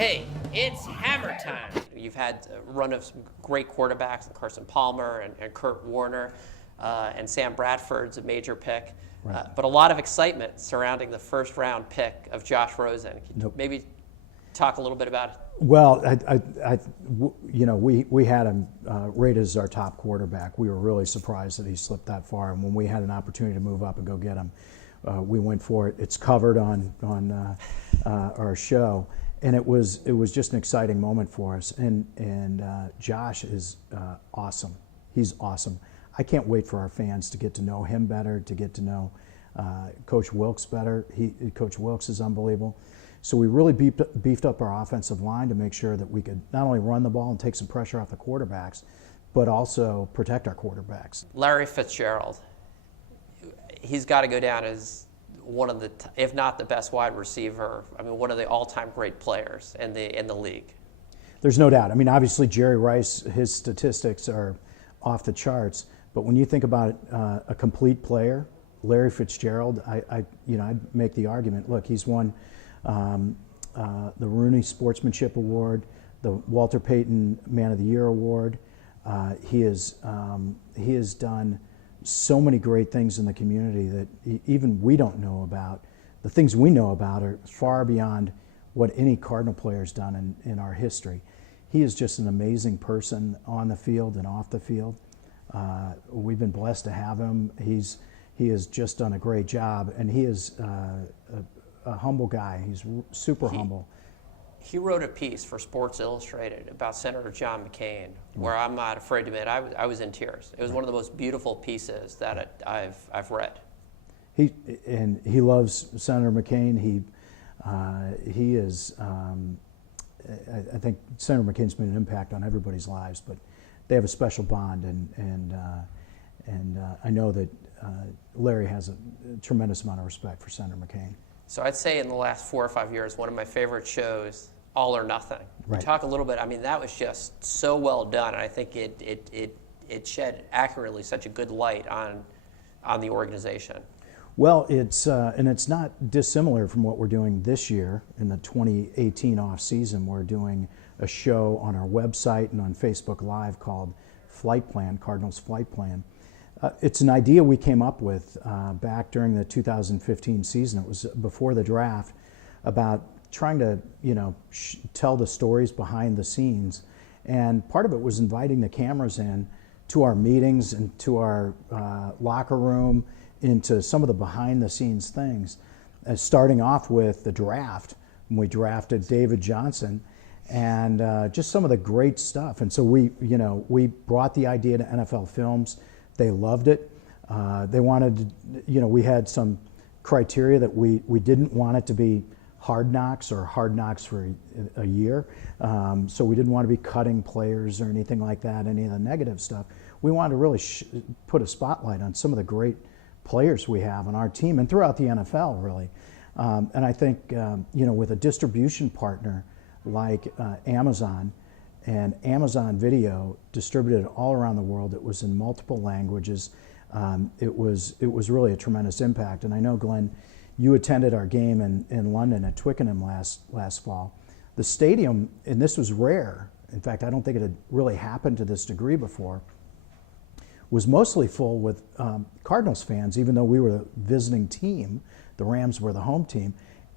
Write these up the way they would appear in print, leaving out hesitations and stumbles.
Hey, it's hammer time. You've had a run of some great quarterbacks, like Carson Palmer and Kurt Warner, and Sam Bradford's a major pick. Right. But a lot of excitement surrounding the first round pick of Josh Rosen. Can you maybe talk a little bit about it? Well, we had him rated as our top quarterback. We were really surprised that he slipped that far. And when we had an opportunity to move up and go get him, we went for it. It's covered on our show, and it was just an exciting moment for us. And Josh is awesome. He's awesome. I can't wait for our fans to get to know him better, to get to know Coach Wilkes better. Coach Wilkes is unbelievable. So we really beefed up our offensive line to make sure that we could not only run the ball and take some pressure off the quarterbacks, but also protect our quarterbacks. Larry Fitzgerald, he's got to go down as one of the, if not the best wide receiver, I mean, one of the all-time great players in the league. There's no doubt. I mean, obviously Jerry Rice, his statistics are off the charts, but when you think about a complete player, Larry Fitzgerald, I'd make the argument. Look, he's won the Rooney Sportsmanship Award, the Walter Payton Man of the Year Award. He has done so many great things in the community that even we don't know about. The things we know about are far beyond what any Cardinal player has done in our history. He is just an amazing person on the field and off the field. We've been blessed to have him. He has just done a great job, and he is a humble guy. He's super humble. He wrote a piece for Sports Illustrated about Senator John McCain, where I'm not afraid to admit I was in tears. It was one of the most beautiful pieces that I've read. He loves Senator McCain. He is. I think Senator McCain's made an impact on everybody's lives, but they have a special bond, and I know that Larry has a tremendous amount of respect for Senator McCain. So I'd say in the last 4 or 5 years, one of my favorite shows, All or Nothing. Right. Talk a little bit. I mean, that was just so well done, and I think it shed accurately such a good light on the organization. Well, it's not dissimilar from what we're doing this year in the 2018 off season. We're doing a show on our website and on Facebook Live called Flight Plan, Cardinals Flight Plan. It's an idea we came up with back during the 2015 season. It was before the draft, about trying to tell the stories behind the scenes, and part of it was inviting the cameras in to our meetings and to our locker room, into some of the behind the scenes things. Starting off with the draft, when we drafted David Johnson, and just some of the great stuff. And so we brought the idea to NFL Films. They loved it. They wanted to, we had some criteria that we didn't want it to be Hard Knocks or Hard Knocks for a year. So we didn't want to be cutting players or anything like that, any of the negative stuff. We wanted to really put a spotlight on some of the great players we have on our team and throughout the NFL, really. And I think, with a distribution partner like Amazon, and Amazon Video distributed all around the world. It was in multiple languages. It was really a tremendous impact. And I know, Glenn, you attended our game in London at Twickenham last fall. The stadium, and this was rare, in fact, I don't think it had really happened to this degree before, was mostly full with Cardinals fans, even though we were the visiting team. The Rams were the home team.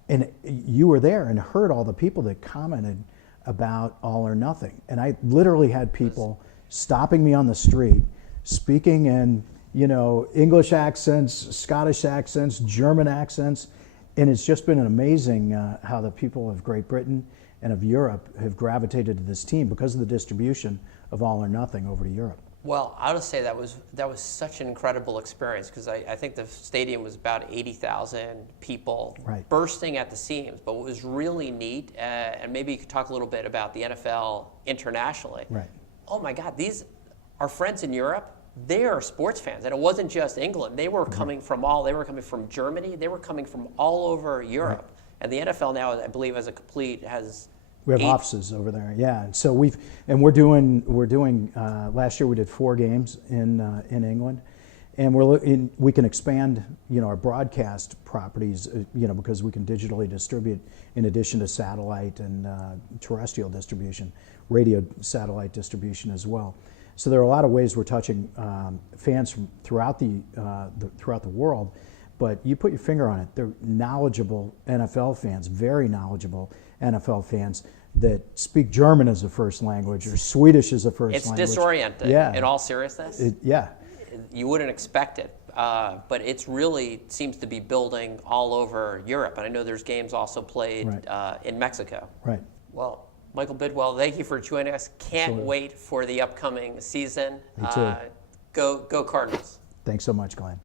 And you were there and heard all the people that commented about All or Nothing. And I literally had people stopping me on the street, speaking in, English accents, Scottish accents, German accents. And it's just been amazing how the people of Great Britain and of Europe have gravitated to this team because of the distribution of All or Nothing over to Europe. Well, I would say that was such an incredible experience, because I think the stadium was about 80,000 people, right, bursting at the seams. But what was really neat, and maybe you could talk a little bit about the NFL internationally. Right. Oh my God, these are friends in Europe. They are sports fans, and it wasn't just England. They were coming from they were coming from Germany. They were coming from all over Europe. Right. And the NFL now, I believe, We have offices over there, yeah. And so we're doing. Last year we did 4 games in England, And we can expand, our broadcast properties, because we can digitally distribute in addition to satellite and terrestrial distribution, radio satellite distribution as well. So there are a lot of ways we're touching fans from throughout the world. But you put your finger on it. They're knowledgeable NFL fans, very knowledgeable NFL fans that speak German as a first language or Swedish as a first language. It's disorienting, in all seriousness. Yeah. You wouldn't expect it, but it's really seems to be building all over Europe. And I know there's games also played in Mexico. Right. Well, Michael Bidwill, thank you for joining us. Can't wait for the upcoming season. Me too. Go Cardinals. Thanks so much, Glenn.